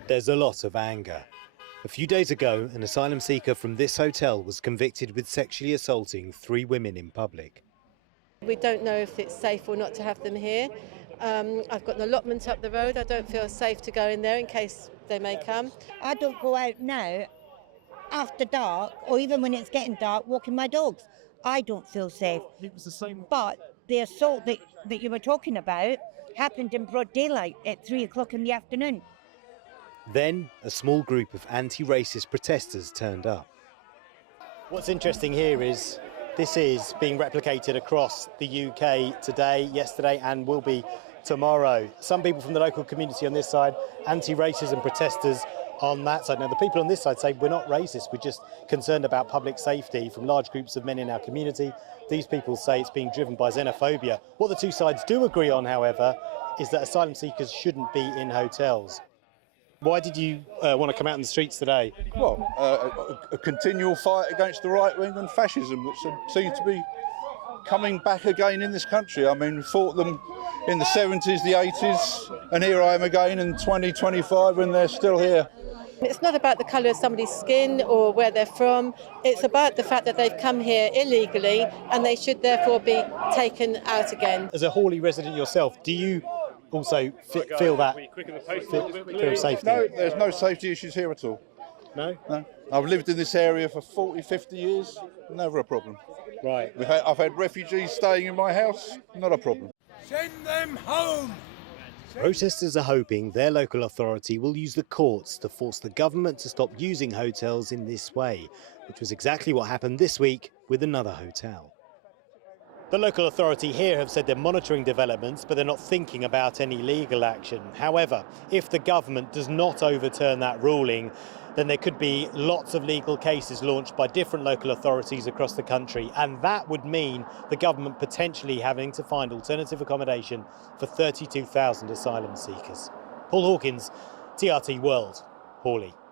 There's a lot of anger. A few days ago, an asylum seeker from this hotel was convicted with sexually assaulting 3 women in public. We don't know if it's safe or not to have them here. I've got an allotment up the road. I don't feel safe to go in there in case they may come. I don't go out now after dark or even when it's getting dark walking my dogs. I don't feel safe. It was the same. But the assault that you were talking about happened in broad daylight at 3 o'clock in the afternoon. Then a small group of anti-racist protesters turned up. What's interesting here is this is being replicated across the UK today, yesterday, and will be tomorrow. Some people from the local community on this side, anti-racism protesters on that side. Now, the people on this side say we're not racist, we're just concerned about public safety from large groups of men in our community. These people say it's being driven by xenophobia. What the two sides do agree on, however, is that asylum seekers shouldn't be in hotels. Why did you want to come out in the streets today? Well, a continual fight against the right wing and fascism that seems to be coming back again in this country. I mean, we fought them in the 70s, the 80s, and here I am again in 2025 and they're still here. It's not about the colour of somebody's skin or where they're from. It's about the fact that they've come here illegally and they should therefore be taken out again. As a Hawley resident yourself, do you also feel that feel safety? No, there's no safety issues here at all. No? No. I've lived in this area for 40, 50 years, never a problem. Right. I've had refugees staying in my house, not a problem. Send them home! Protesters are hoping their local authority will use the courts to force the government to stop using hotels in this way, which was exactly what happened this week with another hotel. The local authority here have said they're monitoring developments, but they're not thinking about any legal action. However, if the government does not overturn that ruling, then there could be lots of legal cases launched by different local authorities across the country, and that would mean the government potentially having to find alternative accommodation for 32,000 asylum seekers. Paul Hawkins, TRT World, Hawley.